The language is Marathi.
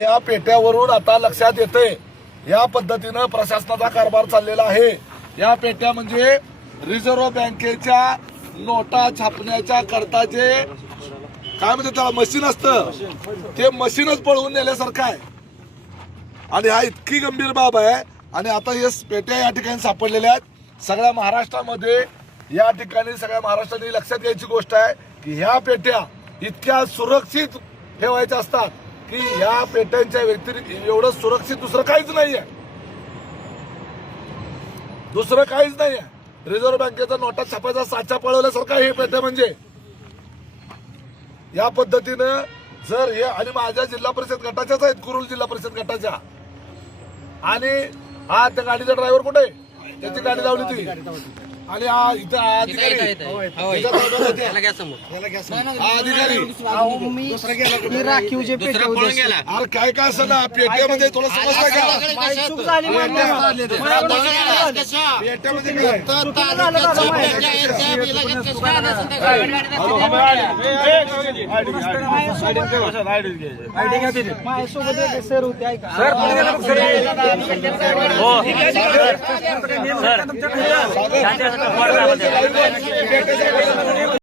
या पेट्यावरून आता लक्षात येते या पद्धतीनं प्रशासनाचा कारभार चाललेला आहे। या पेट्या म्हणजे रिझर्व्ह बँकेच्या नोटा छापण्याच्या करता जे काय म्हणते त्याला मशीन असतं ते मशीनच पळवून नेल्यासारखं आहे आणि हा इतकी गंभीर बाब आहे। आणि आता हे पेट्या या ठिकाणी सापडलेल्या आहेत सगळ्या महाराष्ट्रामध्ये। या ठिकाणी सगळ्या महाराष्ट्राने लक्षात घ्यायची गोष्ट आहे की ह्या पेट्या इतक्या सुरक्षित ठेवायच्या असतात की या पेट्यांच्या व्यतिरिक्त एवढं सुरक्षित दुसरं काहीच नाहीये, दुसरं काहीच नाहीये। रिझर्व्ह बँकेचा नोटा छापायचा साचा पळवल्यासारखा हे पेट्या म्हणजे या पद्धतीनं जर हे आणि माझ्या जिल्हा परिषद गटाच्याच आहेत, कुरुल जिल्हा परिषद गटाच्या। आणि हा त्या गाडीचा ड्रायव्हर कुठे त्याची गाडी लावली ती आणि हा इथं अधिकारी अरे काय काय असं ना पेट्यामध्ये थोडं समजतं का? पेट्यामध्ये